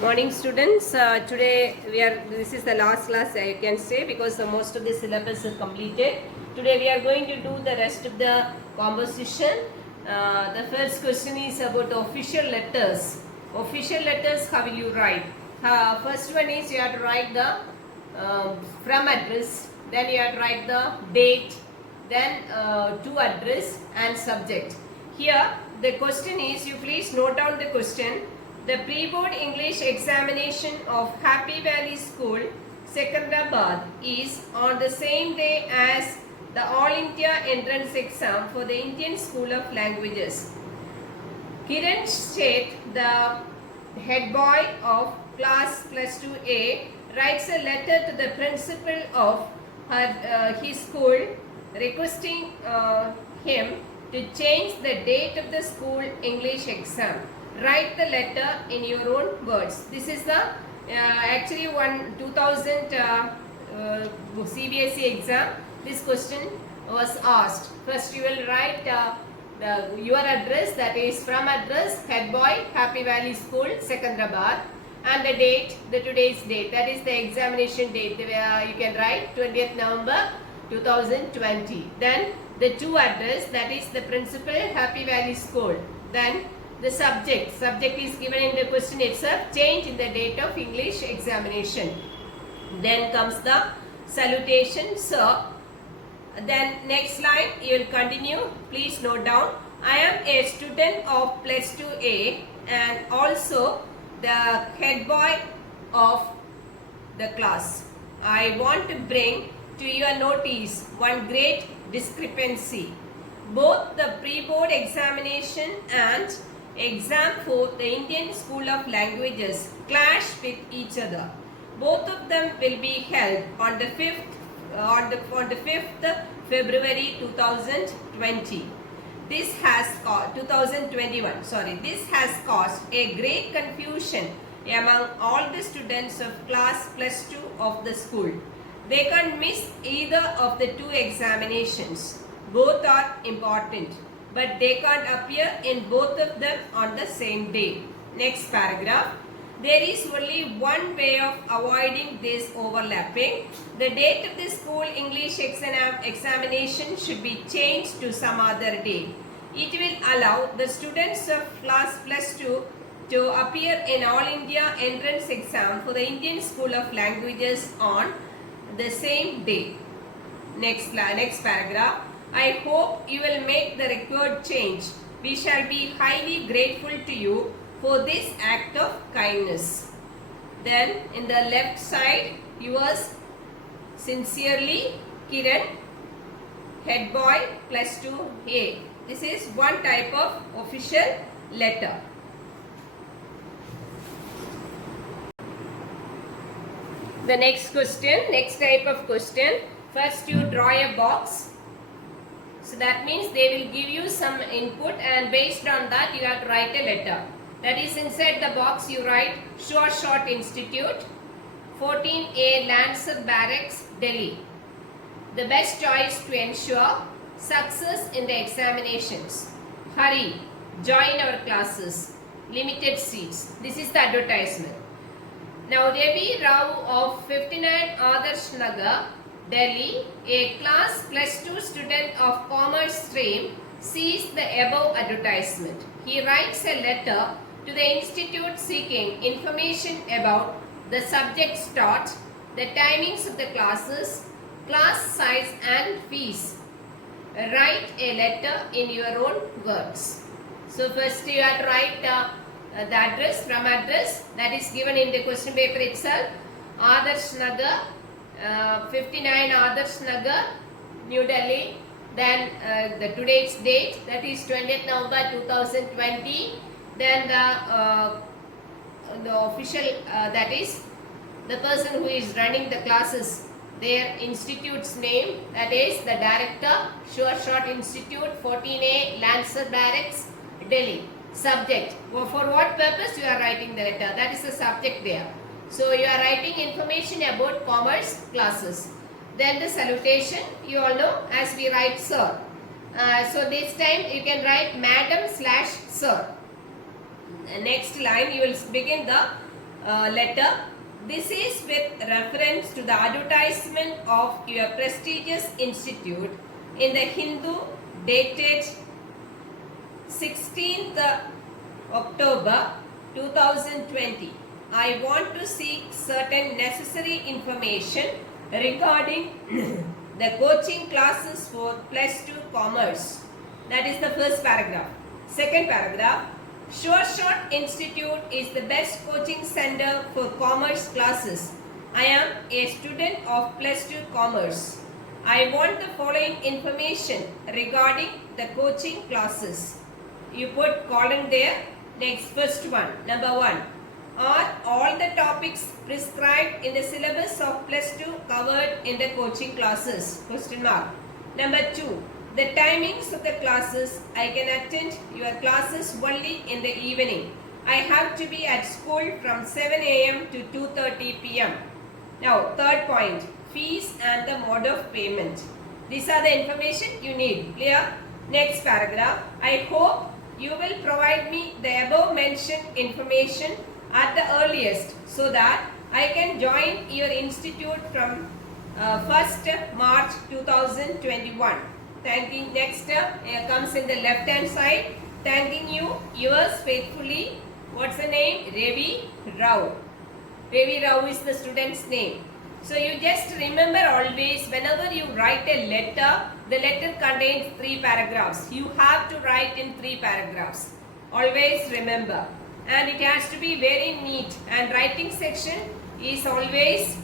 Morning students, today this is the last class I can say because most of the syllabus is completed. Today we are going to do the rest of the composition. The first question is about official letters. Official letters, how will you write? First one is you have to write the from address, then you have to write the date, then to address and subject. Here the question is, you please note down the question. The pre-board English examination of Happy Valley School, Secunderabad is on the same day as the All India Entrance Exam for the Indian School of Languages. Kiran Sheth, the head boy of class plus 2A, writes a letter to the principal of his school requesting him to change the date of the school English exam. Write the letter in your own words. This is the actually 2000 CBSE exam. This question was asked. First you will write your address, that is from address, head boy, Happy Valley School, Secunderabad, and the date, the today's date, that is the examination date. You can write 20th November 2020. Then the to address, that is the principal, Happy Valley School. Then the subject is given in the question itself, change in the date of English examination. Then comes the salutation, sir. Then next line you will continue. Please note down, I am a student of plus 2A and also the head boy of the class. I want to bring to your notice one great discrepancy. Both the pre-board examination and exam for the Indian School of Languages clash with each other. Both of them will be held on the 5th February 2020. This has 2021. This has caused a great confusion among all the students of class plus 2 of the school. They can't miss either of the two examinations. Both are important, but they can't appear in both of them on the same day. Next paragraph. There is only one way of avoiding this overlapping. The date of the school English examination should be changed to some other day. It will allow the students of class plus 2 to appear in All India Entrance Exam for the Indian School of Languages on the same day. Next paragraph. I hope you will make the required change. We shall be highly grateful to you for this act of kindness. Then in the left side, yours sincerely, Kiran, head boy plus 2A. This is one type of official letter. The next type of question. First you draw a box. So that means they will give you some input and based on that you have to write a letter. That is, inside the box you write Sure Shot Institute, 14A Lancer Barracks, Delhi. The best choice to ensure success in the examinations. Hurry, join our classes, limited seats. This is the advertisement. Now Ravi Rao of 59 Adarsh Nagar, Delhi, a class plus 2 student of commerce stream, sees the above advertisement. He writes a letter to the institute seeking information about the subject taught, the timings of the classes, class size and fees. Write a letter in your own words. So first you have to write the address, from address, that is given in the question paper itself. Adarsh Nagar, 59 Adarsh Nagar, New Delhi. Then the today's date, that is 20th November 2020. Then the official, that is the person who is running the classes, their institute's name, that is the director, Sure Shot Institute, 14A Lancer Barracks, Delhi. Subject, for what purpose you are writing the letter, that is the subject there. So you are writing information about commerce classes. Then the salutation, you all know, as we write sir. So this time you can write madam / sir. Next line you will begin the letter. This is with reference to the advertisement of your prestigious institute in the Hindu dated 16th October 2020. I want to seek certain necessary information regarding the coaching classes for plus 2 commerce. That is the first paragraph. Second paragraph. Sure Shot Institute is the best coaching center for commerce classes. I am a student of plus 2 commerce. I want the following information regarding the coaching classes. You put column there. Next, first one. Number 1. Are all the topics prescribed in the syllabus of plus 2 covered in the coaching classes? Question mark. Number 2. The timings of the classes. I can attend your classes only in the evening. I have to be at school from 7 a.m. to 2:30 p.m. Now, third point. Fees and the mode of payment. These are the information you need. Clear? Next paragraph. I hope you will provide me the above mentioned information at the earliest so that I can join your institute from 1st March 2021. Thanking next comes in the left hand side. Thanking you, yours faithfully. What's the name? Ravi Rao. Ravi Rao is the student's name. So you just remember always whenever you write a letter, the letter contains 3 paragraphs. You have to write in 3 paragraphs. Always remember. And it has to be very neat. And writing section is always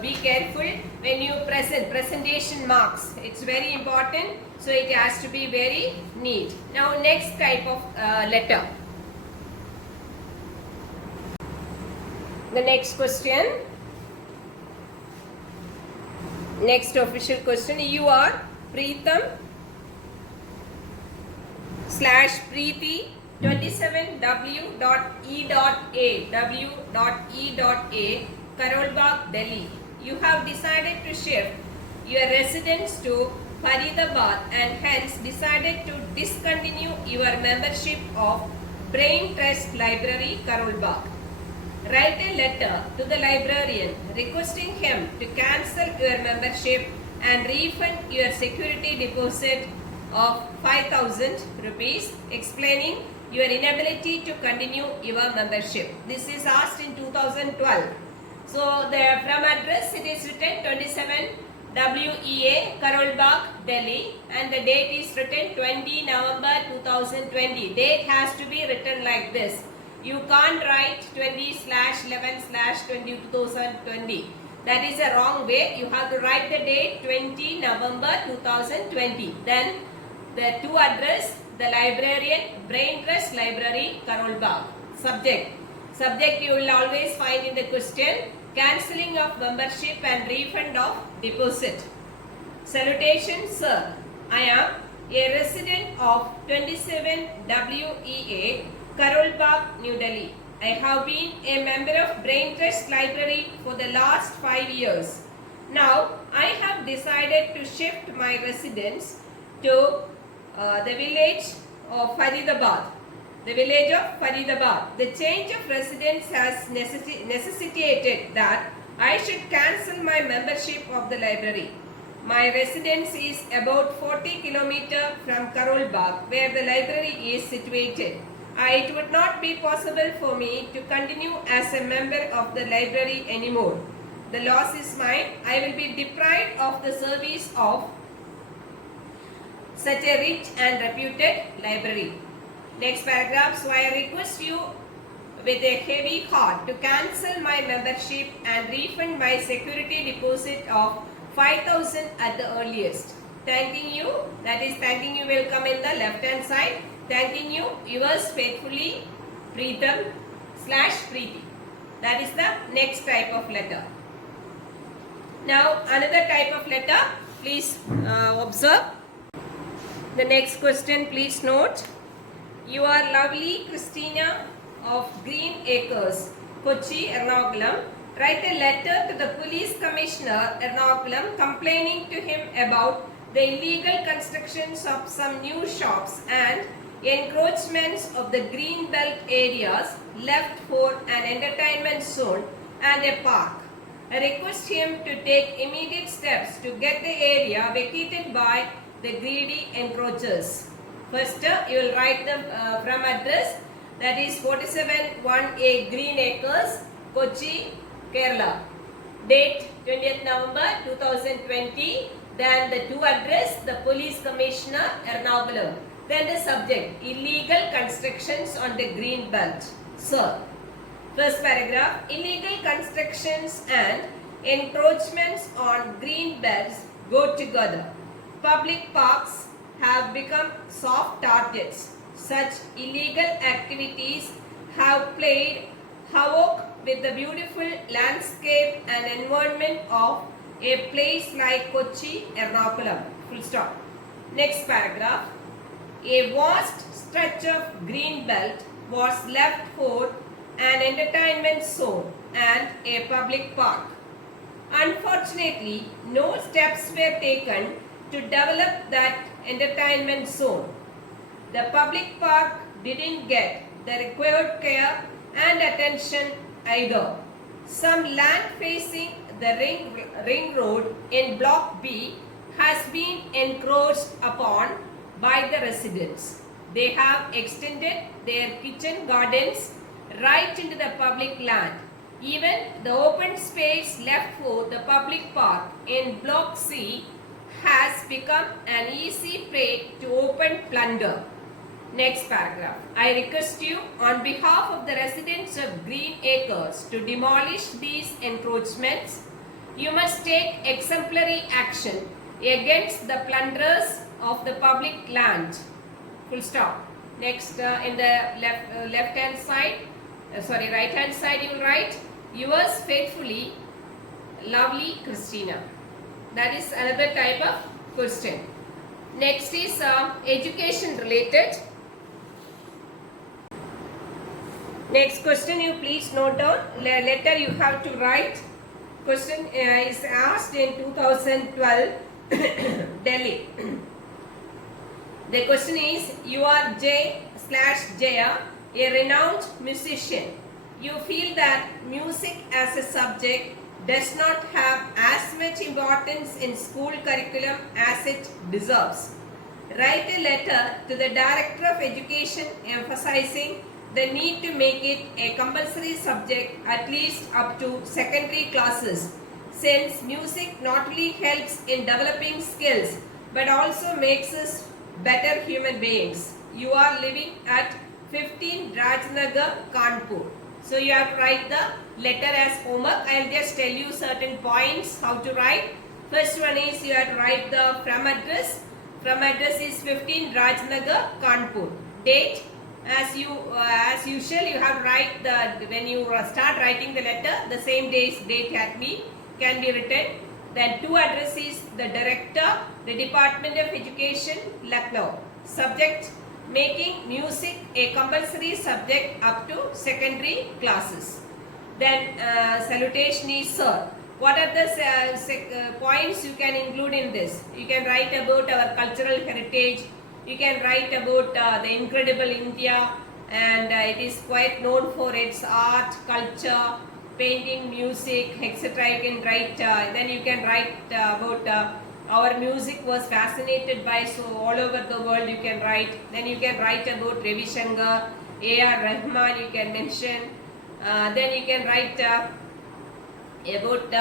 be careful when you presentation marks. It's very important. So it has to be very neat. Now next type of letter. The next question. Next official question. You are Preetham / Preeti 27W.E.A Karol Bagh, Delhi. You have decided to shift your residence to Faridabad and hence decided to discontinue your membership of Brain Trust Library, Karol Bagh. Write a letter to the librarian requesting him to cancel your membership and refund your security deposit of 5,000 rupees, explaining your inability to continue your membership. This is asked in 2012. So from address it is written 27 WEA Karol Bagh, Delhi, and the date is written 20 November 2020. Date has to be written like this. You can't write 20/11/2020. That is a wrong way. You have to write the date 20 November 2020. Then the to address the librarian, Brain Trust Library, Karol Bagh. Subject you will always find in the question. Cancelling of membership and refund of deposit. Salutation, sir. I am a resident of 27 WEA, Karol Bagh, New Delhi. I have been a member of Brain Trust Library for the last 5 years. Now, I have decided to shift my residence to the village of Faridabad. The change of residence has necessitated that I should cancel my membership of the library. My residence is about 40 km from Karol Bagh, where the library is situated. It would not be possible for me to continue as a member of the library anymore. The loss is mine. I will be deprived of the service of such a rich and reputed library. Next paragraph. So I request you with a heavy heart to cancel my membership and refund my security deposit of 5,000 at the earliest. Thanking you. That is thanking you will come in the left hand side. Thanking you, yours faithfully, Preetham / Preeti. That is the next type of letter. Now another type of letter. Please observe. The next question, please note. You are lovely Christina of Green Acres, Kochi, Ernakulam. Write a letter to the police commissioner, Ernakulam, complaining to him about the illegal constructions of some new shops and encroachments of the green belt areas left for an entertainment zone and a park. I request him to take immediate steps to get the area vacated by the greedy encroachers. First, you will write the from address, that is 47-1A Green Acres, Kochi, Kerala. Date 20th November 2020. Then the to address, the Police Commissioner, Ernakulam. Then the subject, illegal constructions on the green belt. Sir. First paragraph, illegal constructions and encroachments on green belts go together. Public parks have become soft targets. Such illegal activities have played havoc with the beautiful landscape and environment of a place like Kochi, Ernakulam. Full stop. Next paragraph. A vast stretch of green belt was left for an entertainment zone and a public park. Unfortunately, no steps were taken to develop that entertainment zone. The public park didn't get the required care and attention either. Some land facing the ring road in Block B has been encroached upon by the residents. They have extended their kitchen gardens right into the public land. Even the open space left for the public park in Block C has become an easy prey to open plunder. Next paragraph. I request you on behalf of the residents of Green Acres to demolish these encroachments. You must take exemplary action against the plunderers of the public land. Full stop. Next, in the right hand side you will write, yours faithfully, lovely Christina. That is another type of question. Next is education related. Next question, you please note down. Letter you have to write. Question is asked in 2012 Delhi. The question is, you are J/Jaya, a renowned musician. You feel that music as a subject does not have as much importance in school curriculum as it deserves. Write a letter to the Director of Education emphasizing the need to make it a compulsory subject at least up to secondary classes, since music not only helps in developing skills but also makes us better human beings. You are living at 15 Rajnagar, Kanpur. So you have to write the letter as homework. I will just tell you certain points how to write. First one is you have to write the from address. From address is 15 Rajnagar, Kanpur. Date, as usual, you have to write the when you start writing the letter, the same date can be written. Then to address is the director, the Department of Education, Lucknow. Subject, making music a compulsory subject up to secondary classes. Then salutation is sir. What are the points you can include in this? You can write about our cultural heritage. You can write about the incredible India, and it is quite known for its art, culture, painting, music, etc. You can write. Then you can write about our music was fascinated by, so all over the world you can write. Then you can write about Ravi Shankar, A.R. Rahman. You can mention. Then you can write about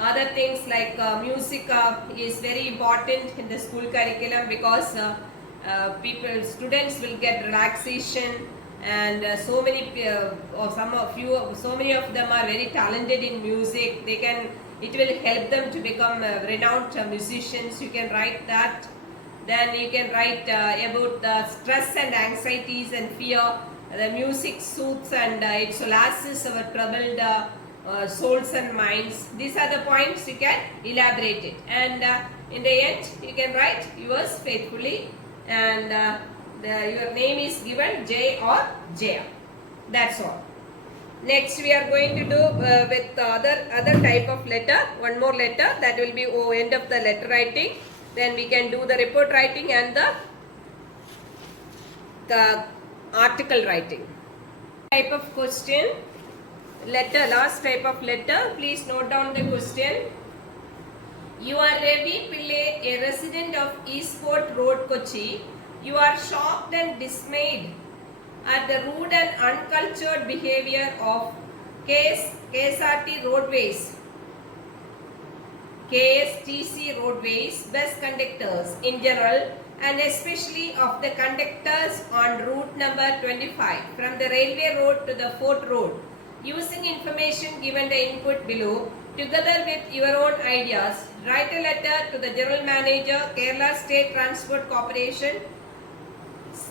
other things like music is very important in the school curriculum because students will get relaxation, and so many of them are very talented in music. It will help them to become renowned musicians. You can write that. Then you can write about the stress and anxieties and fear. The music soothes and it solaces our troubled souls and minds. These are the points you can elaborate it. And in the end, you can write yours faithfully, and your name is given J or Jaya. That's all. Next we are going to do with other type of letter. One more letter, that will be end of the letter writing. Then we can do the report writing and the article writing. Type of question, letter, last type of letter. Please note down the question. You are Ravi Pillai, a resident of Eastport Road, Kochi. You are shocked and dismayed at the rude and uncultured behavior of KSRT Roadways, KSTC Roadways bus conductors in general, and especially of the conductors on route number 25 from the railway road to the Fort Road. Using information given the input below, together with your own ideas, write a letter to the General Manager, Kerala State Transport Corporation,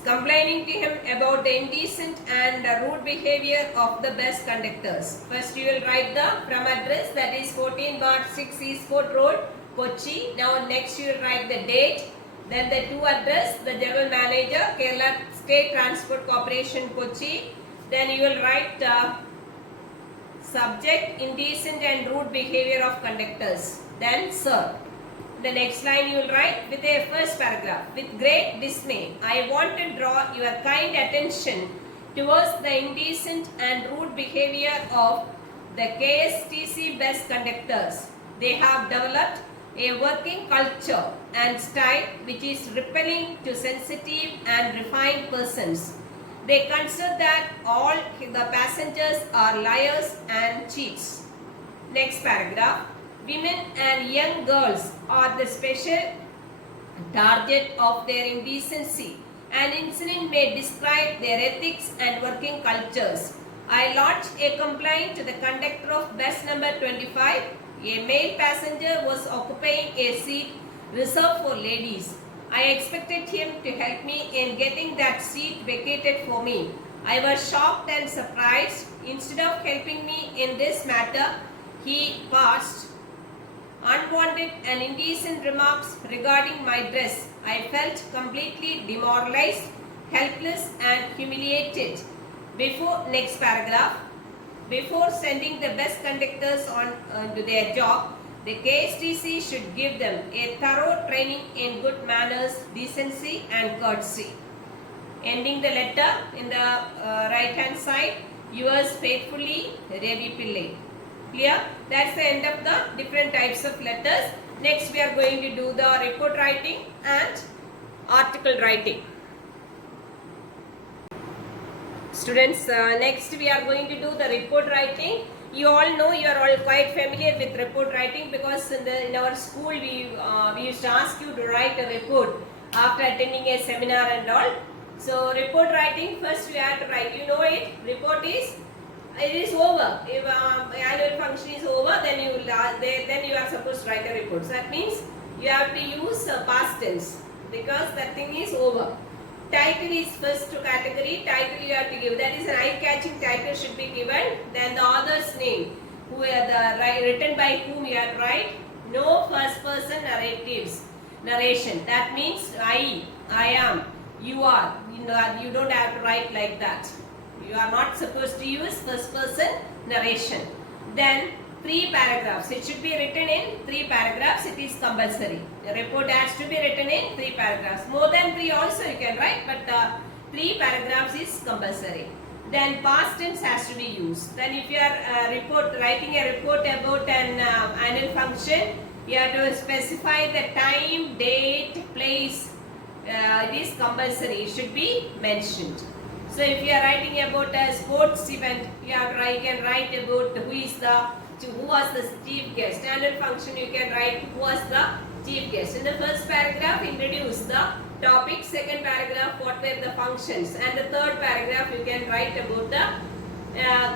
complaining to him about the indecent and rude behavior of the bus conductors. First you will write the from address, that is 14/6 Eastport Road, Kochi. Now next you will write the date, then the to address, the General Manager, Kerala State Transport Corporation, Kochi. Then you will write subject, indecent and rude behavior of conductors. Then sir. The next line you will write with a first paragraph. With great dismay, I want to draw your kind attention towards the indecent and rude behavior of the KSTC bus conductors. They have developed a working culture and style which is repelling to sensitive and refined persons. They consider that all the passengers are liars and cheats. Next paragraph. Women and young girls are the special target of their indecency. An incident may describe their ethics and working cultures. I lodged a complaint to the conductor of bus number 25. A male passenger was occupying a seat reserved for ladies. I expected him to help me in getting that seat vacated for me. I was shocked and surprised. Instead of helping me in this matter, he passed unwanted and indecent remarks regarding my dress. I felt completely demoralized, helpless and humiliated. Next paragraph. Before sending the bus conductors on to their job, the KSTC should give them a thorough training in good manners, decency and courtesy. Ending the letter in the right hand side, yours faithfully, Ravi Pillai. Clear? That's the end of the different types of letters. Next we are going to do the report writing and article writing. Students, next we are going to do the report writing. You all know, you are all quite familiar with report writing because in our school we used to ask you to write a report after attending a seminar and all. So report writing, first we have to write, you know it, report is, it is over. If annual function is over, then you are supposed to write a report. So that means you have to use past tense because that thing is over. Title is first category. Title you have to give. That is an eye-catching title should be given. Then the author's name, written by whom you have to write. No first-person narration. That means I am, you are. You don't have to write like that. You are not supposed to use first person narration. Then 3 paragraphs. It should be written in 3 paragraphs. It is compulsory. The report has to be written in 3 paragraphs. More than 3 also you can write, but 3 paragraphs is compulsory. Then past tense has to be used. Then if you are writing a report about an annual function, you have to specify the time, date, place. It is compulsory. It should be mentioned. So if you are writing about a sports event, you can write about who was the chief guest. Annual function you can write who was the chief guest. In the first paragraph, introduce the topic. Second paragraph, what were the functions. And the third paragraph, you can write about the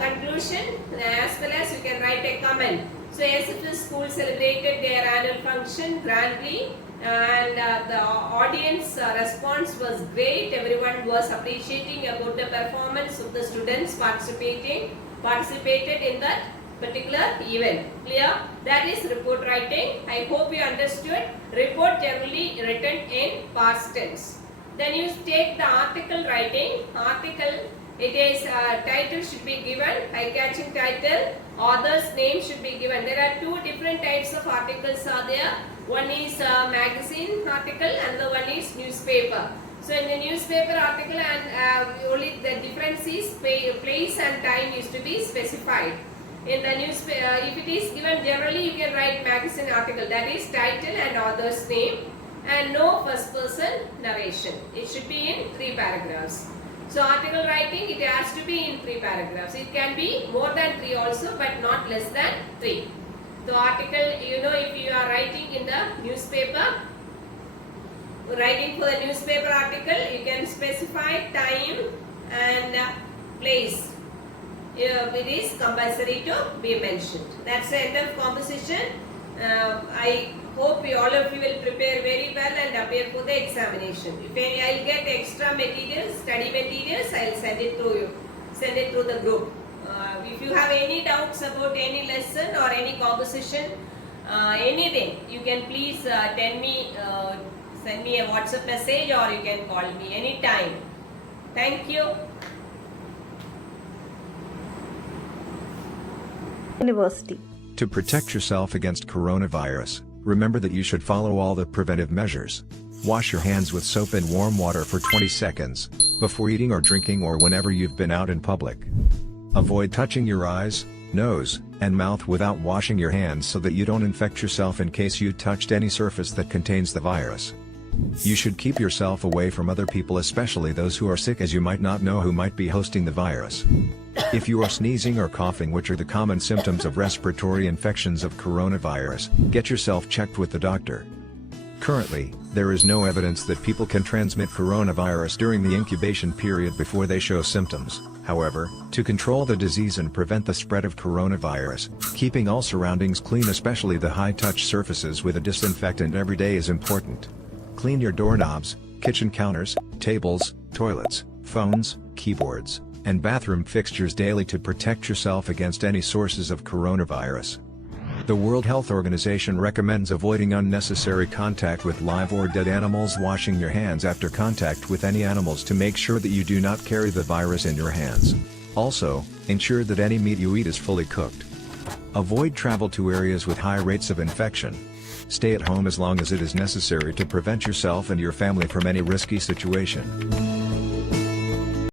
conclusion as well as you can write a comment. So SFS school celebrated their annual function grandly. And the audience response was great. Everyone was appreciating about the performance of the students participated in that particular event. Clear? That is report writing. I hope you understood. Report generally written in past tense. Then you take the article writing. Article, it is title should be given, eye-catching title. Author's name should be given. There are 2 different types of articles are there. One is magazine article and the one is newspaper. So in the newspaper article, and only the difference is place and time is to be specified. In the newspaper, if it is given generally, you can write magazine article, that is title and author's name, and no first person narration. It should be in 3 paragraphs. So article writing, it has to be in 3 paragraphs. It can be more than 3 also, but not less than 3. The article, if you are writing in the newspaper, writing for the newspaper article, you can specify time and place. It is compulsory to be mentioned. That's the end of composition. I hope all of you will prepare very well and appear for the examination. If I'll get extra materials, study materials, I'll send it to you. Send it to the group. If you have any doubts about any lesson or any composition, anything, you can please tell me, send me a WhatsApp message, or you can call me anytime. Thank you. University. To protect yourself against coronavirus, remember that you should follow all the preventive measures. Wash your hands with soap and warm water for 20 seconds, before eating or drinking or whenever you've been out in public. Avoid touching your eyes, nose, and mouth without washing your hands so that you don't infect yourself in case you touched any surface that contains the virus. You should keep yourself away from other people, especially those who are sick, as you might not know who might be hosting the virus. If you are sneezing or coughing, which are the common symptoms of respiratory infections of coronavirus, get yourself checked with the doctor. Currently, there is no evidence that people can transmit coronavirus during the incubation period before they show symptoms. However, to control the disease and prevent the spread of coronavirus, keeping all surroundings clean, especially the high-touch surfaces, with a disinfectant every day is important. Clean your doorknobs, kitchen counters, tables, toilets, phones, keyboards, and bathroom fixtures daily to protect yourself against any sources of coronavirus. The World Health Organization recommends avoiding unnecessary contact with live or dead animals, washing your hands after contact with any animals to make sure that you do not carry the virus in your hands. Also, ensure that any meat you eat is fully cooked. Avoid travel to areas with high rates of infection. Stay at home as long as it is necessary to prevent yourself and your family from any risky situation.